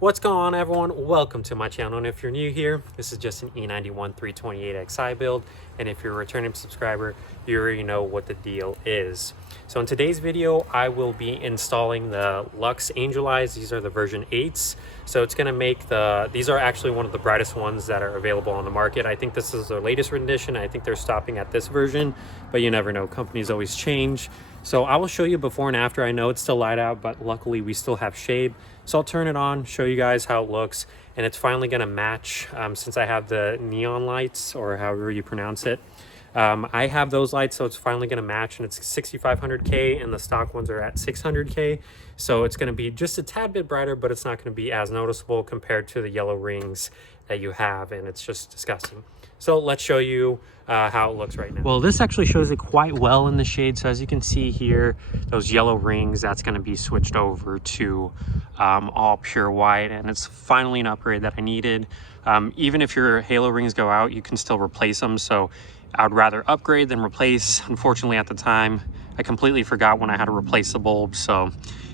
What's going on, everyone? Welcome to my channel, and if you're new here, this is just an E91 328xi build, and if you're a returning subscriber, you already know what the deal is. So in today's video, I will be installing the LUX Angel Eyes. These are the version 8s, so it's going to make these are actually one of the brightest ones that are available on the market. I think this is their latest rendition. I think they're stopping at this version, but you never know, companies always change. So I will show you before and after. I know it's still light out, but luckily we still have shade. So I'll turn it on, show you guys how it looks, and it's finally gonna match since I have the neon lights, or however you pronounce it. I have those lights, so it's finally gonna match, and it's 6500K, and the stock ones are at 600K. So it's gonna be just a tad bit brighter, but it's not gonna be as noticeable compared to the yellow rings that you have, and it's just disgusting. So let's show you how it looks right now. Well, this actually shows it quite well in the shade. So as you can see here, those yellow rings, that's going to be switched over to all pure white, and it's finally an upgrade that I needed. Even if your halo rings go out, you can still replace them. So I would rather upgrade than replace. Unfortunately, at the time, I completely forgot when I had to replace the bulb. So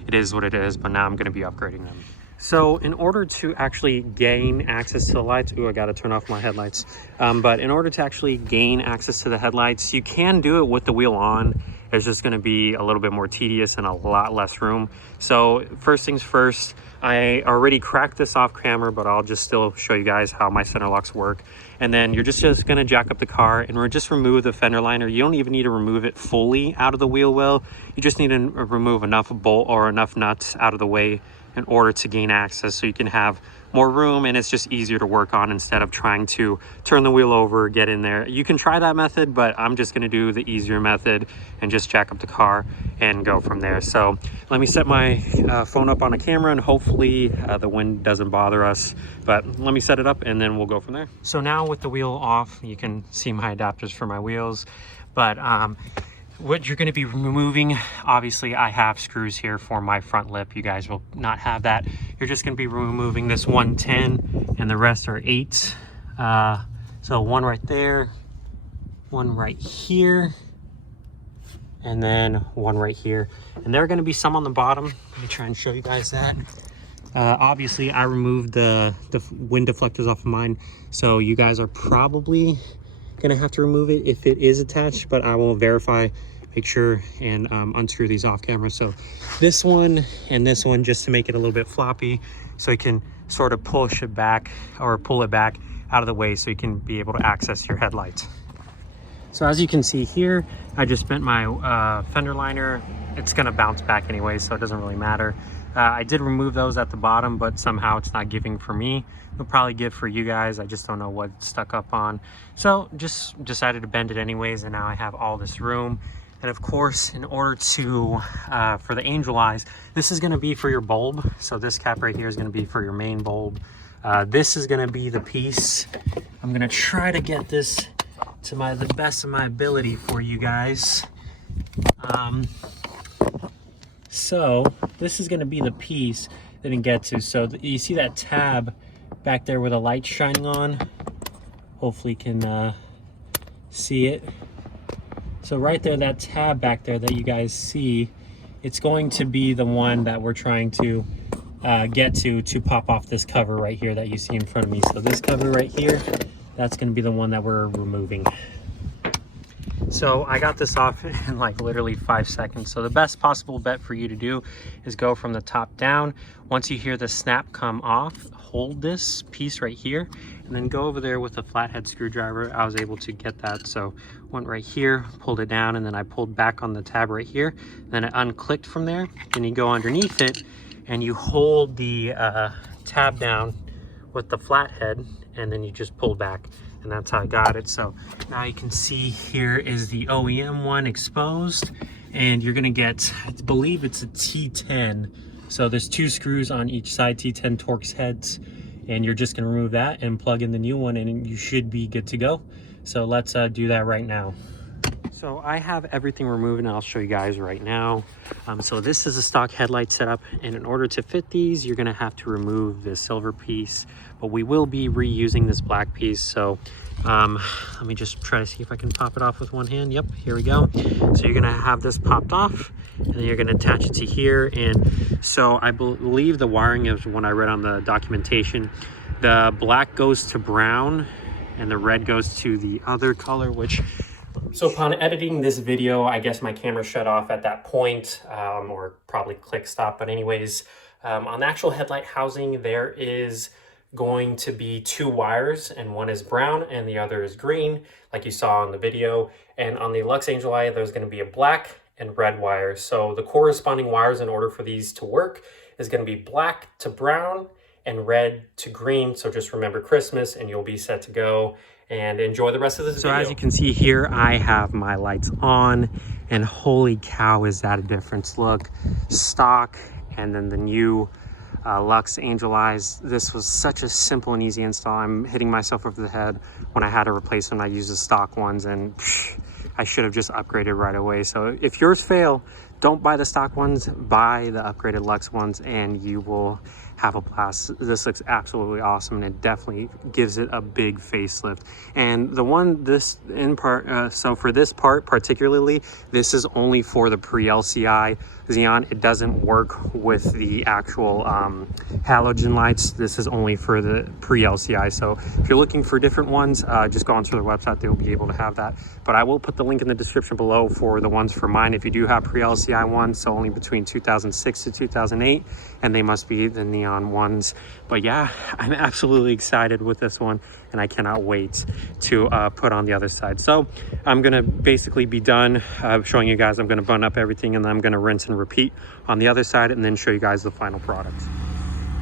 it is what it is, but now I'm going to be upgrading them. So in order to actually gain access to the lights, I got to turn off my headlights. But in order to actually gain access to the headlights, you can do it with the wheel on. It's just going to be a little bit more tedious and a lot less room. So first things first, I already cracked this off camera, but I'll just still show you guys how my center locks work. And then you're just going to jack up the car and just remove the fender liner. You don't even need to remove it fully out of the wheel well. You just need to remove enough bolt or enough nuts out of the way in order to gain access, so you can have more room and it's just easier to work on instead of trying to turn the wheel over, get in there. You can try that method, but I'm just going to do the easier method and just jack up the car and go from there. So let me set my phone up on a camera, and hopefully the wind doesn't bother us, but let me set it up and then we'll go from there. So now with the wheel off, you can see my adapters for my wheels, but what you're going to be removing, obviously I have screws here for my front lip. You guys will not have that. You're just going to be removing this 110, and the rest are 8. So one right there, one right here, and then one right here. And there are going to be some on the bottom. Let me try and show you guys that. Obviously I removed the wind deflectors off of mine, so you guys are probably gonna have to remove it if it is attached, but I will verify, make sure, and unscrew these off camera. So this one and this one, just to make it a little bit floppy, so you can sort of push it back or pull it back out of the way so you can be able to access your headlights. So as you can see here, I just bent my fender liner. It's gonna bounce back anyway, so it doesn't really matter. I did remove those at the bottom, but somehow it's not giving for me. It'll probably give for you guys. I just don't know what it's stuck up on. So just decided to bend it anyways, and now I have all this room. And of course, in order to, for the angel eyes, this is gonna be for your bulb. So this cap right here is gonna be for your main bulb. This is gonna be the piece. I'm gonna try to get this to the best of my ability for you guys. So this is going to be the piece that I didn't get to. So you see that tab back there where the light's shining on? Hopefully you can see it. So right there, that tab back there that you guys see, it's going to be the one that we're trying to get to pop off this cover right here that you see in front of me. So this cover right here, that's going to be the one that we're removing. So I got this off in like literally 5 seconds. So the best possible bet for you to do is go from the top down. Once you hear the snap come off, hold this piece right here and then go over there with a flathead screwdriver. I was able to get that. So went right here, pulled it down, and then I pulled back on the tab right here. Then it unclicked from there. Then you go underneath it and you hold the tab down with the flathead, and then you just pull back. And that's how I got it. So now you can see here is the OEM one exposed, and you're gonna get, I believe it's a T10. So there's 2 screws on each side, T10 Torx heads, and you're just gonna remove that and plug in the new one, and you should be good to go. So let's do that right now. So I have everything removed and I'll show you guys right now. So this is a stock headlight setup, and in order to fit these, you're gonna have to remove the silver piece, but we will be reusing this black piece. So let me just try to see if I can pop it off with one hand. Yep, here we go. So you're gonna have this popped off, and then you're gonna attach it to here. And so I believe the wiring is, when I read on the documentation, the black goes to brown and the red goes to the other color, which... So upon editing this video, I guess my camera shut off at that point, or probably click stop. But anyways, on the actual headlight housing, there is going to be two wires, and one is brown and the other is green, like you saw in the video. And on the Lux Angel Eye, there's going to be a black and red wire. So the corresponding wires, in order for these to work, is going to be black to brown and red to green. So just remember Christmas and you'll be set to go. And enjoy the rest of this video. So as you can see here, I have my lights on, and holy cow, is that a difference. Look, stock and then the new Lux Angel Eyes. This was such a simple and easy install. I'm hitting myself over the head. When I had to replace them, I used the stock ones, and I should have just upgraded right away. So if yours fail, don't buy the stock ones, buy the upgraded Lux ones, and you will have a blast. This looks absolutely awesome, and it definitely gives it a big facelift. And the one, this in part, so for this part particularly, this is only for the pre-LCI xenon. It doesn't work with the actual halogen lights. This is only for the pre-LCI. So if you're looking for different ones, just go onto their website. They'll be able to have that. But I will put the link in the description below for the ones for mine. If you do have pre-LCI ones, so only between 2006 to 2008, and they must be the neon ones. But yeah, I'm absolutely excited with this one, and I cannot wait to put on the other side. So I'm gonna basically be done showing you guys. I'm gonna button up everything, and then I'm gonna rinse and repeat on the other side, and then show you guys the final product.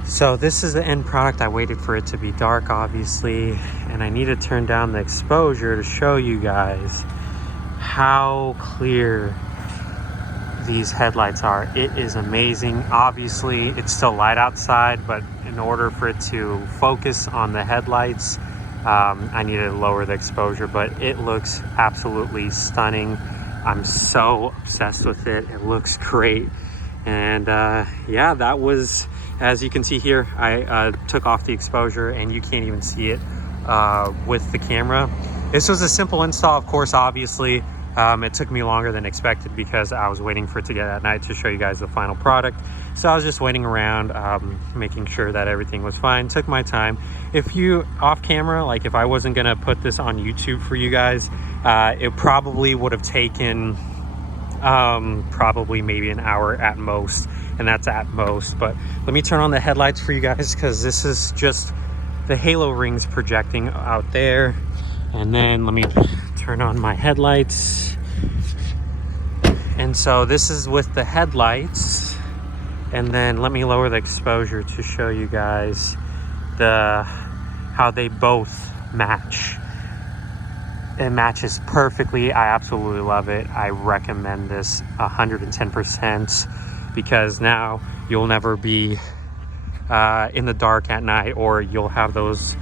So this is the end product. I waited for it to be dark, obviously, and I need to turn down the exposure to show you guys how clear these headlights are. It is amazing. Obviously it's still light outside, but in order for it to focus on the headlights, I need to lower the exposure, but it looks absolutely stunning. I'm so obsessed with it. It looks great. And yeah, that was, as you can see here, I took off the exposure, and you can't even see it with the camera. This was a simple install, of course. Obviously it took me longer than expected because I was waiting for it to get at night to show you guys the final product. So I was just waiting around, making sure that everything was fine. Took my time. If you off camera, like if I wasn't gonna put this on YouTube for you guys, it probably would have taken probably maybe an hour at most, and that's at most. But let me turn on the headlights for you guys, because this is just the halo rings projecting out there. And then let me turn on my headlights. And so this is with the headlights, and then let me lower the exposure to show you guys how they both match. It matches perfectly. I absolutely love it. I recommend this 110%, because now you'll never be in the dark at night, or you'll have those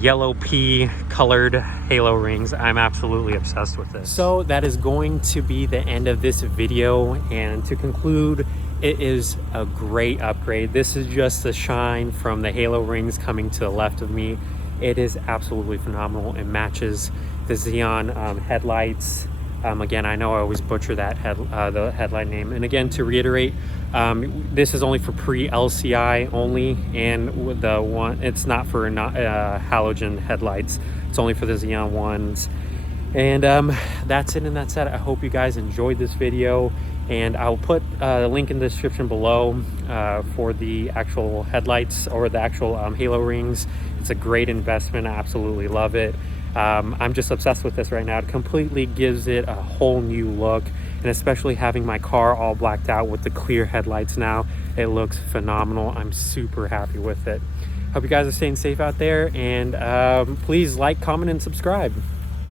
yellow pea colored halo rings. I'm absolutely obsessed with this. So that is going to be the end of this video, and to conclude, it is a great upgrade. This is just the shine from the halo rings coming to the left of me. It is absolutely phenomenal. It matches the xenon headlights. Again, I know I always butcher that the headlight name. And again, to reiterate, this is only for pre-LCI only, and the one, it's not for halogen headlights. It's only for the xenon ones. And that's it, and that's it. I hope you guys enjoyed this video, and I'll put a link in the description below for the actual headlights, or the actual halo rings. It's a great investment. I absolutely love it. I'm just obsessed with this right now. It completely gives it a whole new look, and especially having my car all blacked out with the clear headlights now, it looks phenomenal. I'm super happy with it. Hope you guys are staying safe out there, and please like, comment, and subscribe.